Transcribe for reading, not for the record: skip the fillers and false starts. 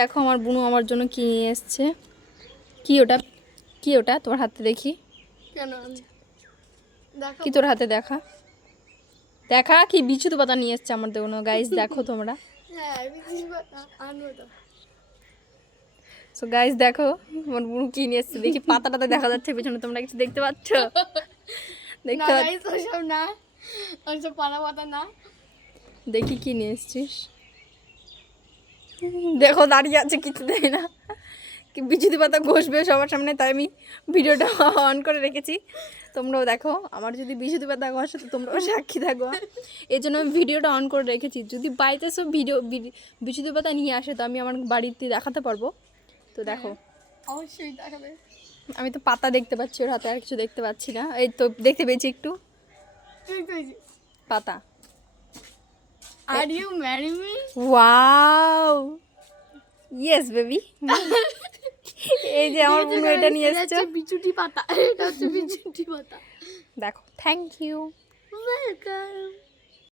দেখো আমার বুনু আমার জন্য কি নিয়ে এসছে। কি ওটা, কি ওটা তোমার হাতে দেখি? কেন কি তোর হাতে দেখা, দেখা কি বিচুতি পাতা নিয়ে এসছে আমার জন্য গাইস, দেখো তোমরা। হ্যাঁ বিচুতি পাতা আনবো তো। সো গাইস দেখো আমার বুনু কি নিয়ে এসছে, দেখি পাতাটাতে দেখা যাচ্ছে পিছনে, তোমরা কিছু দেখতে পাচ্ছ? না দেখতে পাচ্ছ? গাইস ওসব না, ওসব পাতা পাতা না। দেখি কি নিয়ে এসছিস। দেখো দাঁড়িয়ে আছে, কিছু দেয় না, কি বিচুতি পাতা ঘষবে সবার সামনে, তাই আমি ভিডিওটা অন করে রেখেছি। তোমরাও দেখো, আমার যদি বিচুতি পাতা ঘষে তো তোমরাও সাক্ষী থাকো। এই জন্য আমি ভিডিওটা অন করে রেখেছি, যদি বাড়িতে সব বিচুতি পাতা নিয়ে আসে তো আমি আমার বাড়িতে দেখাতে পারবো। তো দেখো অবশ্যই দেখাবে। আমি তো পাতা দেখতে পাচ্ছি ওর হাতে, আর কিছু দেখতে পাচ্ছি না। এই তো দেখতে পেয়েছি একটু পাতা। Are you marry me? Wow, yes baby. এই যে আমার বুনু এটা নিয়ে এসছে, বিচুটি পাতা, এটা হচ্ছে বিচুটি পাতা। দেখো, থ্যাংক ইউ। ওয়েলকাম।